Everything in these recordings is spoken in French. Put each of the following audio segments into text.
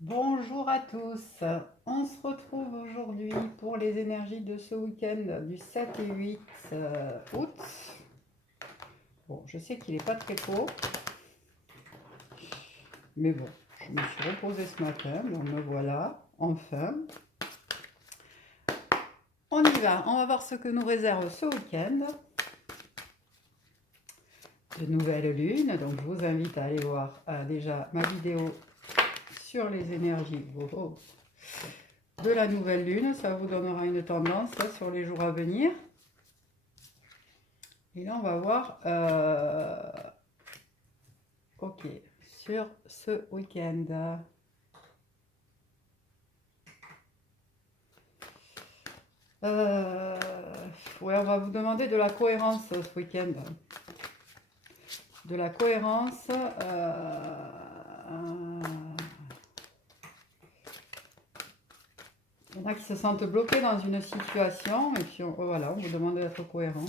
Bonjour à tous, on se retrouve aujourd'hui pour les énergies de ce week-end du 7 et 8 août. Bon, je sais qu'il n'est pas très tôt, mais bon, je me suis reposée ce matin, donc me voilà, enfin. On y va, on va voir ce que nous réserve ce week-end. De nouvelle lune, donc je vous invite à aller voir déjà ma vidéo sur les énergies de la nouvelle lune, ça vous donnera une tendance là, sur les jours à venir. Et là, on va voir, ok, sur ce week-end. Ouais, on va vous demander de la cohérence ce week-end. De la cohérence. Il y en a qui se sentent bloqués dans une situation et puis voilà, on vous demande d'être cohérent.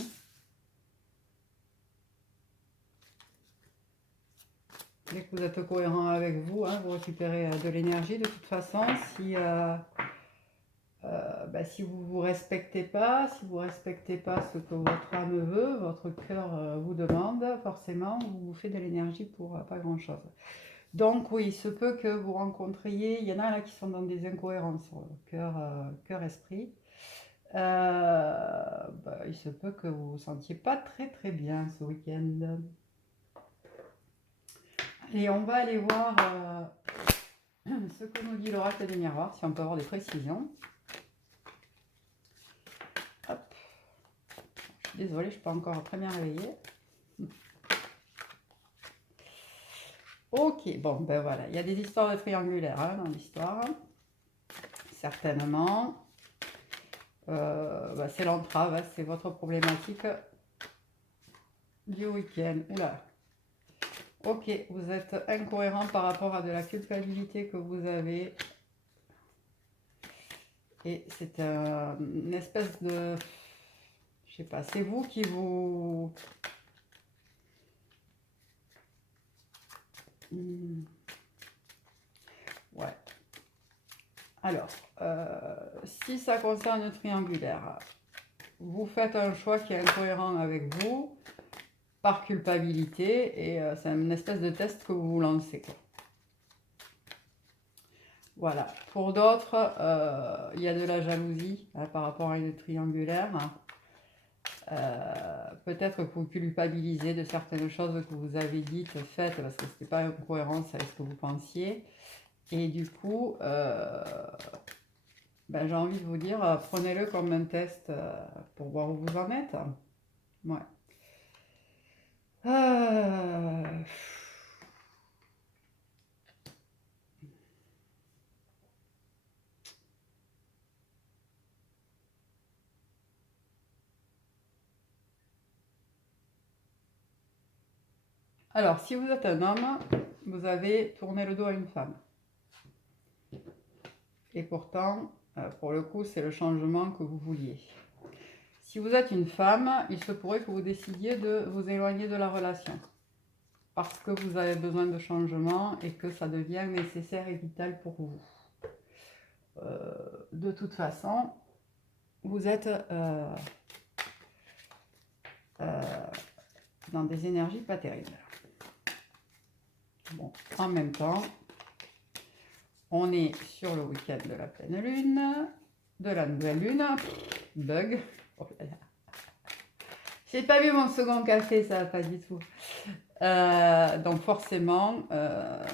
Dès que vous êtes cohérent avec vous, hein, vous récupérez de l'énergie. De toute façon, si vous ne vous respectez pas, si vous ne respectez pas ce que votre âme veut, votre cœur vous demande, forcément, vous vous faites de l'énergie pour pas grand-chose. Donc oui, il se peut que vous rencontriez, il y en a là qui sont dans des incohérences, cœur-esprit. Il se peut que vous vous sentiez pas très très bien ce week-end. Et on va aller voir ce que nous dit l'oracle des miroirs, si on peut avoir des précisions. Hop. Désolée, je ne suis pas encore très bien réveillée. Ok, bon, ben voilà, il y a des histoires de triangulaires hein, dans l'histoire, certainement. C'est l'entrave, hein, c'est votre problématique du week-end. Oula. Ok, vous êtes incohérent par rapport à de la culpabilité que vous avez. Et c'est une espèce de... Je sais pas, c'est vous qui vous... Ouais. Alors, si ça concerne le triangulaire, vous faites un choix qui est incohérent avec vous, par culpabilité, et c'est une espèce de test que vous vous lancez, quoi. Voilà. Pour d'autres, il y a de la jalousie hein, par rapport à une triangulaire. Peut-être que vous culpabilisez de certaines choses que vous avez dites, faites, parce que ce n'était pas en cohérence avec ce que vous pensiez. Et du coup, j'ai envie de vous dire, prenez-le comme un test pour voir où vous en êtes. Ouais. Euh, Alors, si vous êtes un homme, vous avez tourné le dos à une femme. Et pourtant, pour le coup, c'est le changement que vous vouliez. Si vous êtes une femme, il se pourrait que vous décidiez de vous éloigner de la relation. Parce que vous avez besoin de changement et que ça devient nécessaire et vital pour vous. De toute façon, vous êtes dans des énergies pas terribles. Bon, en même temps, on est sur le week-end de la pleine lune, de la nouvelle lune, bug. Oh là là. J'ai pas vu mon second café, ça va pas du tout. Donc forcément,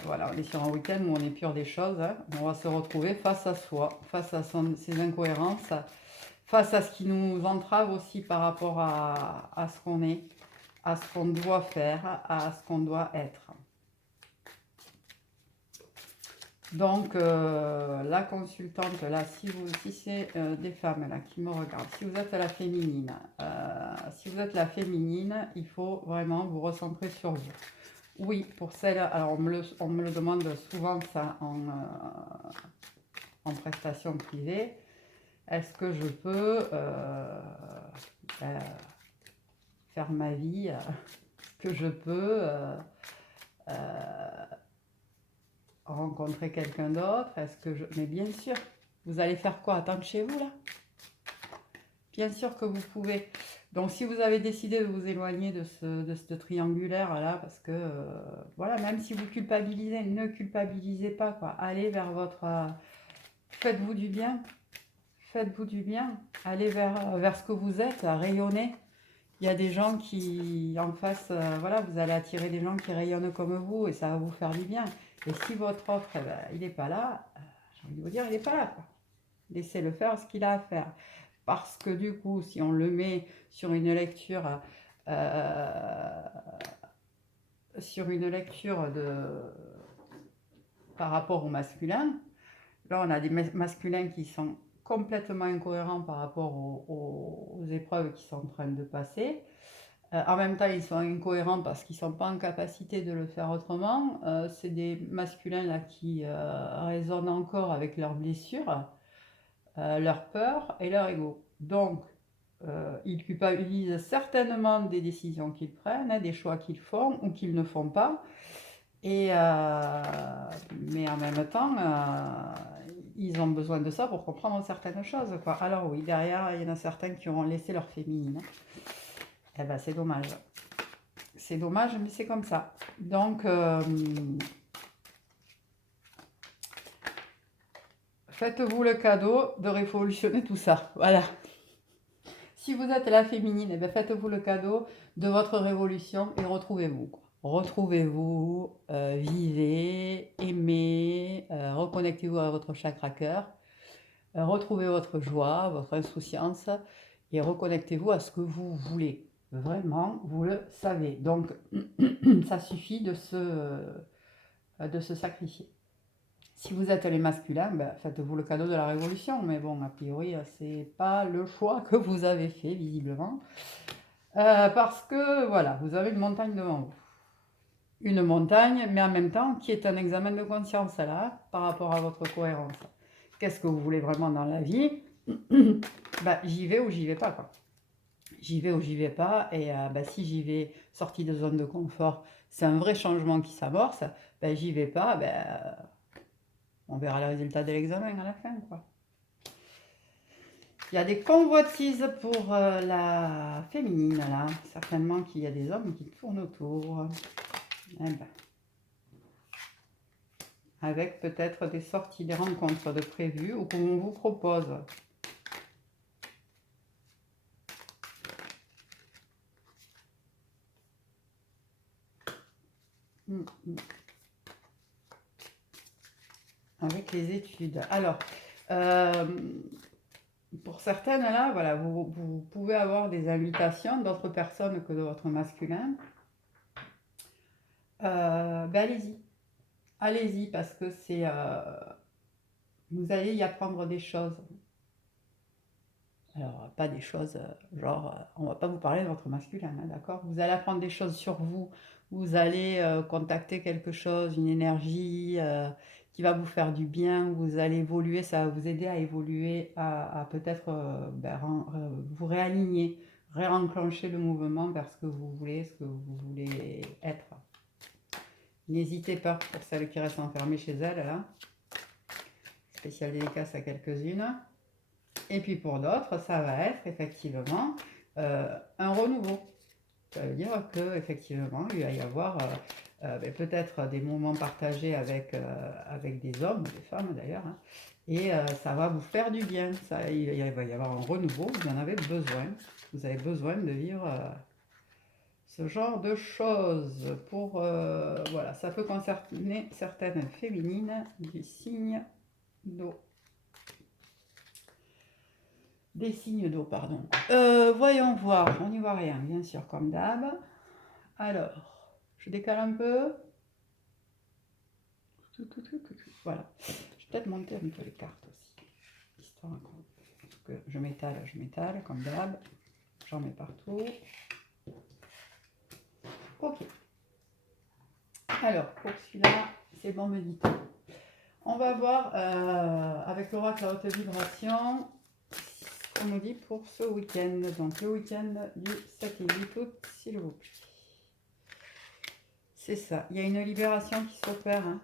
voilà, on est sur un week-end où on épure des choses. Hein. On va se retrouver face à soi, face à ses incohérences, face à ce qui nous entrave aussi par rapport à ce qu'on est, à ce qu'on doit faire, à ce qu'on doit être. Donc la consultante là, si c'est des femmes là qui me regardent, si vous êtes la féminine, il faut vraiment vous recentrer sur vous. Oui, pour celle, alors on me le demande souvent ça en prestation privée. Est-ce que je peux faire ma vie? Est-ce que je peux rencontrer quelqu'un d'autre? Est-ce que je... Mais bien sûr, vous allez faire quoi? Attendre chez vous, là? Bien sûr que vous pouvez. Donc, si vous avez décidé de vous éloigner de ce triangulaire-là, parce que, voilà, même si vous culpabilisez, ne culpabilisez pas, quoi. Allez vers votre... faites-vous du bien. Faites-vous du bien. Allez vers ce que vous êtes, rayonnez. Il y a des gens qui, en face, voilà, vous allez attirer des gens qui rayonnent comme vous et ça va vous faire du bien. Et si votre offre, eh ben, il n'est pas là, j'ai envie de vous dire, il n'est pas là, quoi. Laissez-le faire ce qu'il a à faire. Parce que du coup, si on le met sur une lecture, par rapport au masculin, là on a des masculins qui sont complètement incohérents par rapport aux épreuves qui sont en train de passer. En même temps, ils sont incohérents parce qu'ils ne sont pas en capacité de le faire autrement. C'est des masculins là qui résonnent encore avec leurs blessures, leurs peurs et leur ego. Donc, ils culpabilisent certainement des décisions qu'ils prennent, hein, des choix qu'ils font ou qu'ils ne font pas. Et, mais en même temps, ils ont besoin de ça pour comprendre certaines choses, quoi. Alors oui, derrière, il y en a certains qui auront laissé leur féminine. Eh ben, c'est dommage. C'est dommage, mais c'est comme ça. Donc, faites-vous le cadeau de révolutionner tout ça. Voilà. Si vous êtes la féminine, eh bien, faites-vous le cadeau de votre révolution et retrouvez-vous. Retrouvez-vous, vivez, aimez, reconnectez-vous à votre chakra cœur, retrouvez votre joie, votre insouciance et reconnectez-vous à ce que vous voulez. Vraiment, vous le savez. Donc, ça suffit de se sacrifier. Si vous êtes les masculins, ben, faites-vous le cadeau de la révolution. Mais bon, a priori, c'est pas le choix que vous avez fait, visiblement. Parce que, voilà, vous avez une montagne devant vous. Une montagne, mais en même temps, qui est un examen de conscience, là, par rapport à votre cohérence. Qu'est-ce que vous voulez vraiment dans la vie? Ben, j'y vais ou j'y vais pas, quoi. J'y vais ou j'y vais pas. Et ben, si j'y vais, sortie de zone de confort, c'est un vrai changement qui s'amorce. Ben, j'y vais pas, ben... on verra le résultat de l'examen à la fin, quoi. Il y a des convoitises pour la féminine, là. Certainement qu'il y a des hommes qui tournent autour. Eh ben. Avec peut-être des sorties, des rencontres de prévues ou qu'on vous propose. Avec les études. Alors, pour certaines, là, voilà, vous pouvez avoir des invitations d'autres personnes que de votre masculin. Ben allez-y. Allez-y, parce que c'est... vous allez y apprendre des choses. Alors, pas des choses, genre, on va pas vous parler de votre masculin, hein, d'accord? Vous allez apprendre des choses sur vous. Vous allez contacter quelque chose, une énergie qui va vous faire du bien. Vous allez évoluer, ça va vous aider à évoluer, à peut-être vous réaligner, réenclencher le mouvement vers ce que vous voulez être. N'hésitez pas, pour celles qui restent enfermées chez elles, là. Spécial dédicace à quelques-unes. Et puis pour d'autres, ça va être effectivement un renouveau. Ça veut dire qu'effectivement, il va y avoir peut-être des moments partagés avec des hommes, des femmes d'ailleurs, hein, et ça va vous faire du bien. Il va y avoir un renouveau, vous en avez besoin. Vous avez besoin de vivre ce genre de choses. Voilà, ça peut concerner certaines féminines du signe d'eau. Des signes d'eau, pardon. Voyons voir, on n'y voit rien, bien sûr, comme d'hab. Alors, je décale un peu. Voilà. Je vais peut-être monter un peu les cartes aussi. Histoire que je m'étale, comme d'hab. J'en mets partout. Ok. Alors, pour celui-là, c'est bon, me dit-on. On va voir avec l'oracle à haute vibration ce qu'on nous dit pour ce week-end. Donc, le week-end du 7 et 8 août, s'il vous plaît. C'est ça. Il y a une libération qui s'opère. Hein.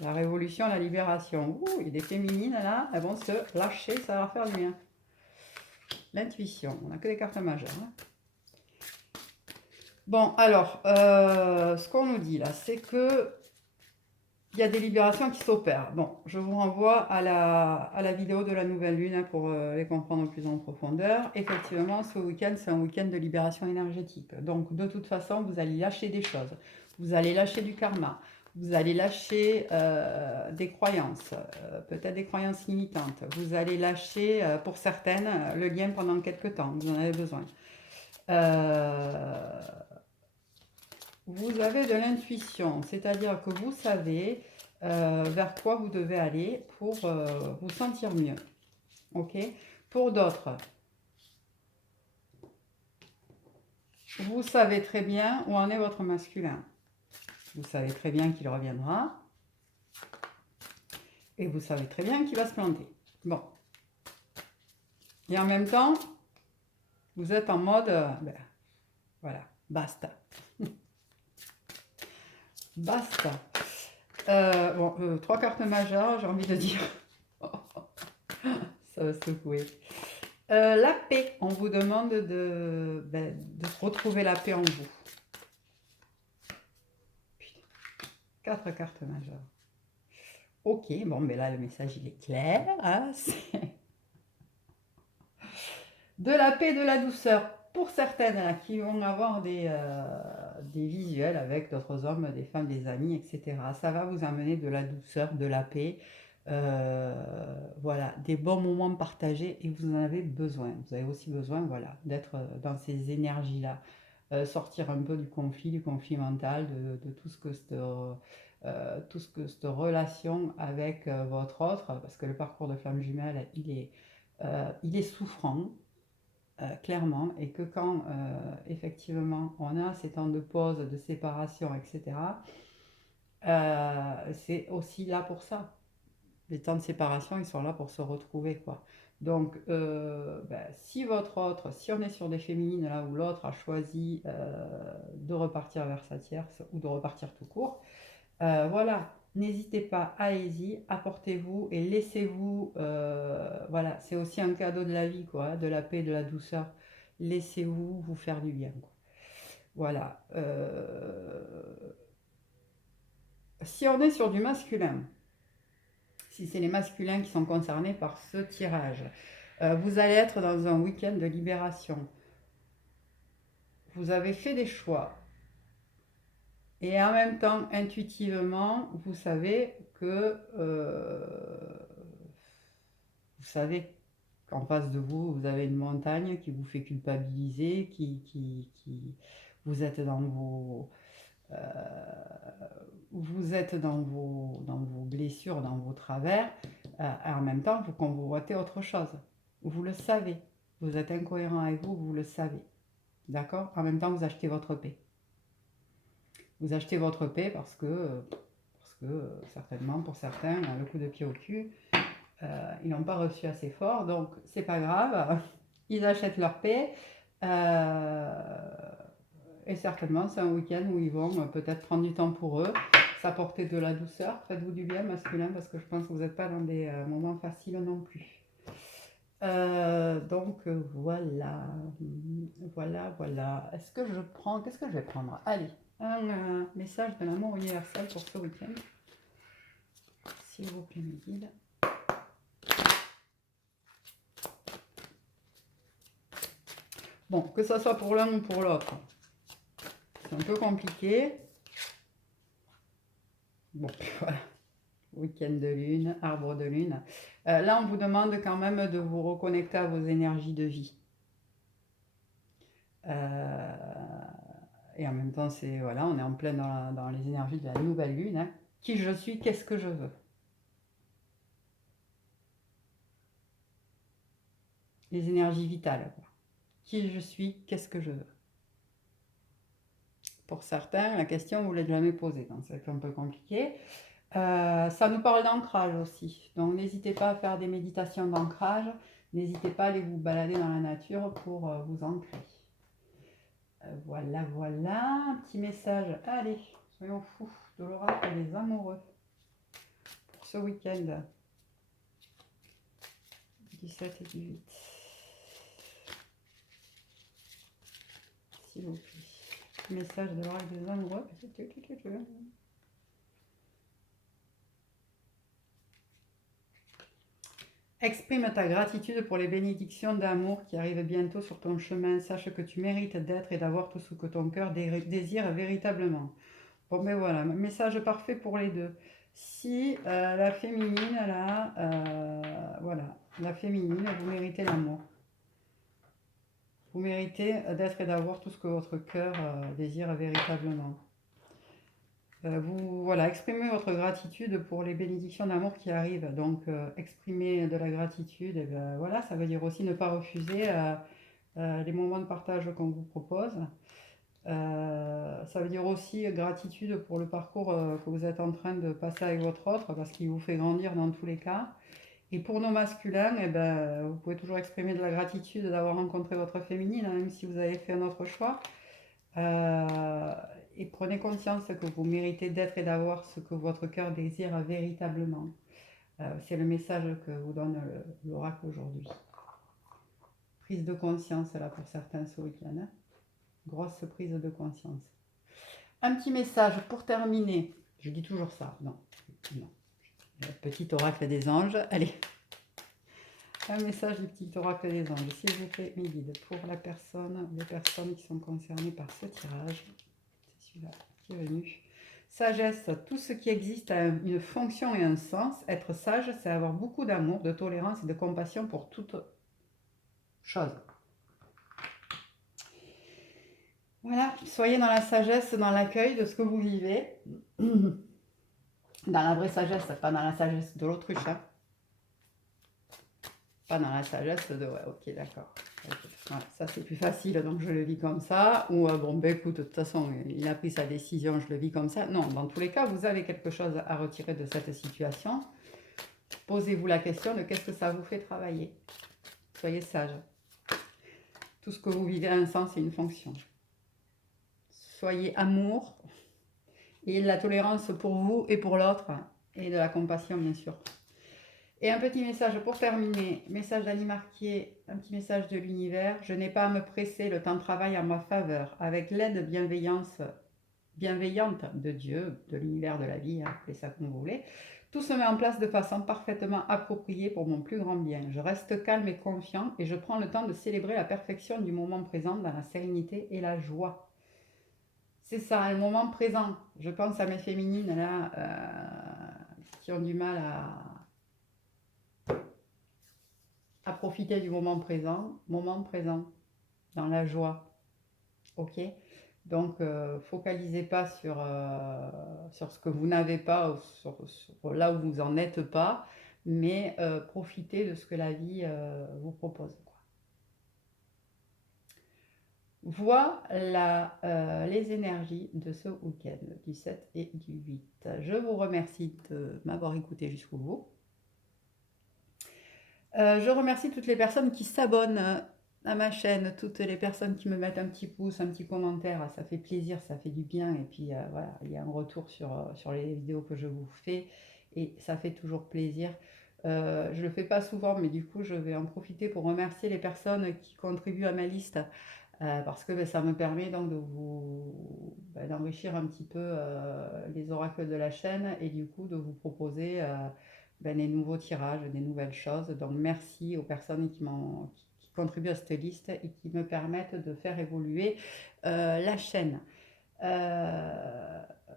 La révolution, la libération. Ouh, il y a des féminines là, elles vont se lâcher, ça va leur faire du bien. L'intuition, on n'a que des cartes majeures. Hein. Bon, alors, ce qu'on nous dit là, c'est que il y a des libérations qui s'opèrent. Bon, je vous renvoie à la vidéo de la nouvelle lune hein, pour les comprendre plus en profondeur. Effectivement, ce week-end, c'est un week-end de libération énergétique. Donc, de toute façon, vous allez lâcher des choses. Vous allez lâcher du karma. Vous allez lâcher des croyances, peut-être des croyances limitantes. Vous allez lâcher, pour certaines, le lien pendant quelques temps. Vous en avez besoin. Vous avez de l'intuition, c'est-à-dire que vous savez vers quoi vous devez aller pour vous sentir mieux. Ok. Pour d'autres, vous savez très bien où en est votre masculin. Vous savez très bien qu'il reviendra. Et vous savez très bien qu'il va se planter. Bon. Et en même temps, vous êtes en mode, ben, voilà, basta. Basta. Bon, 3 cartes majeures, j'ai envie de dire. Ça va secouer. La paix, on vous demande de retrouver la paix en vous. Putain. 4 cartes majeures. Ok, bon, mais là, le message, il est clair. Hein, de la paix, de la douceur. Pour certaines là, qui vont avoir des visuels avec d'autres hommes, des femmes, des amis, etc. Ça va vous amener de la douceur, de la paix. Voilà, des bons moments partagés et vous en avez besoin. Vous avez aussi besoin voilà, d'être dans ces énergies-là. Sortir un peu du conflit mental, de tout ce que cette relation avec votre autre, parce que le parcours de flamme jumelle, il est souffrant, clairement, et que quand effectivement on a ces temps de pause, de séparation, etc., c'est aussi là pour ça. Les temps de séparation, ils sont là pour se retrouver, quoi. Donc, si votre autre, si on est sur des féminines là où l'autre a choisi de repartir vers sa tierce ou de repartir tout court, voilà, n'hésitez pas, allez-y, apportez-vous et laissez-vous, voilà, c'est aussi un cadeau de la vie, quoi, hein, de la paix, de la douceur. Laissez-vous vous faire du bien, quoi. Voilà. Si on est sur du masculin, si c'est les masculins qui sont concernés par ce tirage, vous allez être dans un week-end de libération. Vous avez fait des choix. Et en même temps, intuitivement, vous savez que vous savez qu'en face de vous, vous avez une montagne qui vous fait culpabiliser, vous êtes dans vos, euh, vous êtes dans vos blessures, dans vos travers, et en même temps, vous convoitez autre chose. Vous le savez. Vous êtes incohérent avec vous, vous le savez. D'accord? En même temps, vous achetez votre paix. Vous achetez votre paix parce que certainement, pour certains, le coup de pied au cul, ils n'ont pas reçu assez fort, donc c'est pas grave, ils achètent leur paix. Et certainement, c'est un week-end où ils vont peut-être prendre du temps pour eux, s'apporter de la douceur. Faites-vous du bien, masculin, parce que je pense que vous n'êtes pas dans des moments faciles non plus. Donc voilà, voilà. Est-ce que je prends, qu'est-ce que je vais prendre? Allez, un message de l'amour universel pour ce week-end. S'il vous plaît, mes guides. Bon, que ce soit pour l'un ou pour l'autre, c'est un peu compliqué. Bon, voilà. Week-end de lune, arbre de lune. Là, on vous demande quand même de vous reconnecter à vos énergies de vie. Et en même temps, c'est voilà, on est en plein dans les énergies de la nouvelle lune. Hein. Qui je suis, qu'est-ce que je veux? Les énergies vitales. Quoi. Qui je suis, qu'est-ce que je veux? Pour certains, la question, vous ne l'avez jamais posée, donc c'est un peu compliqué. Ça nous parle d'ancrage aussi. Donc n'hésitez pas à faire des méditations d'ancrage. N'hésitez pas à aller vous balader dans la nature pour vous ancrer. Voilà, voilà. Un petit message. Allez, soyons fous de l'oracle des amoureux. ce week-end du 17 et du 8. S'il vous plaît. Message de l'oracle des amoureux. Exprime ta gratitude pour les bénédictions d'amour qui arrivent bientôt sur ton chemin. Sache que tu mérites d'être et d'avoir tout ce que ton cœur désire véritablement. Bon, ben voilà, message parfait pour les deux. Si la féminine, là, voilà, la féminine, vous méritez l'amour. Vous méritez d'être et d'avoir tout ce que votre cœur désire véritablement. Vous, voilà, exprimez votre gratitude pour les bénédictions d'amour qui arrivent. Donc, exprimer de la gratitude, et ben, voilà, ça veut dire aussi ne pas refuser les moments de partage qu'on vous propose. Ça veut dire aussi gratitude pour le parcours que vous êtes en train de passer avec votre autre, parce qu'il vous fait grandir dans tous les cas. Et pour nos masculins, eh ben, vous pouvez toujours exprimer de la gratitude d'avoir rencontré votre féminine, hein, même si vous avez fait un autre choix. Et prenez conscience que vous méritez d'être et d'avoir ce que votre cœur désire véritablement. C'est le message que vous donne l'oracle aujourd'hui. Prise de conscience là pour certains ce week-end. Hein. Grosse prise de conscience. Un petit message pour terminer. Je dis toujours ça. Non. Petit oracle des anges. Allez. Un message du petit oracle des anges. S'il vous plaît, mes guides, pour la personne, les personnes qui sont concernées par ce tirage. C'est celui-là qui est venu. Sagesse, tout ce qui existe a une fonction et un sens. Être sage, c'est avoir beaucoup d'amour, de tolérance et de compassion pour toute chose. Voilà, soyez dans la sagesse, dans l'accueil de ce que vous vivez. Dans la vraie sagesse, pas dans la sagesse de l'autruche. Hein. Pas dans la sagesse de... Ouais, ok, d'accord. Voilà, ça, c'est plus facile, donc je le vis comme ça. Ou, bon, ben écoute, de toute façon, il a pris sa décision, je le vis comme ça. Non, dans tous les cas, vous avez quelque chose à retirer de cette situation. Posez-vous la question de qu'est-ce que ça vous fait travailler. Soyez sage. Tout ce que vous vivez a un sens et une fonction. Soyez amour et de la tolérance pour vous et pour l'autre. Et de la compassion, bien sûr. Et un petit message pour terminer, message d'Annie Marquier, un petit message de l'univers. Je n'ai pas à me presser, le temps travaille en ma faveur. Avec l'aide bienveillante de Dieu, de l'univers, de la vie, appelez ça comme vous voulez. Tout se met en place de façon parfaitement appropriée pour mon plus grand bien. Je reste calme et confiant et je prends le temps de célébrer la perfection du moment présent dans la sérénité et la joie. C'est ça, le moment présent. Je pense à mes féminines là, qui ont du mal à profiter du moment présent, dans la joie. Ok? Donc, focalisez pas sur ce que vous n'avez pas, ou sur là où vous n'en êtes pas, mais profitez de ce que la vie vous propose. Quoi. Voilà les énergies de ce week-end, du 7 et du 8. Je vous remercie de m'avoir écouté jusqu'au bout. Je remercie toutes les personnes qui s'abonnent à ma chaîne, toutes les personnes qui me mettent un petit pouce, un petit commentaire, ça fait plaisir, ça fait du bien. Et puis voilà, il y a un retour sur les vidéos que je vous fais et ça fait toujours plaisir. Je ne le fais pas souvent, mais du coup, je vais en profiter pour remercier les personnes qui contribuent à ma liste parce que ça me permet donc d'enrichir un petit peu les oracles de la chaîne et du coup de vous proposer des nouveaux tirages, des nouvelles choses. Donc merci aux personnes qui contribuent à cette liste et qui me permettent de faire évoluer la chaîne.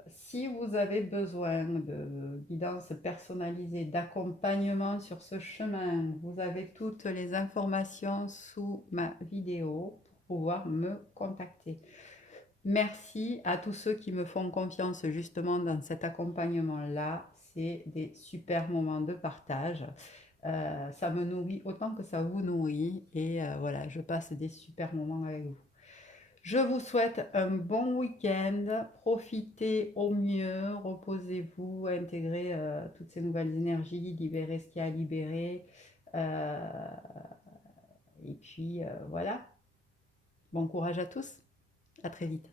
Si vous avez besoin de guidance personnalisée, d'accompagnement sur ce chemin, vous avez toutes les informations sous ma vidéo pour pouvoir me contacter. Merci à tous ceux qui me font confiance justement dans cet accompagnement-là. C'est des super moments de partage. Ça me nourrit autant que ça vous nourrit. Et voilà, je passe des super moments avec vous. Je vous souhaite un bon week-end. Profitez au mieux. Reposez-vous. Intégrez toutes ces nouvelles énergies. Libérez ce qu'il y a à libérer. Et puis voilà. Bon courage à tous. À très vite.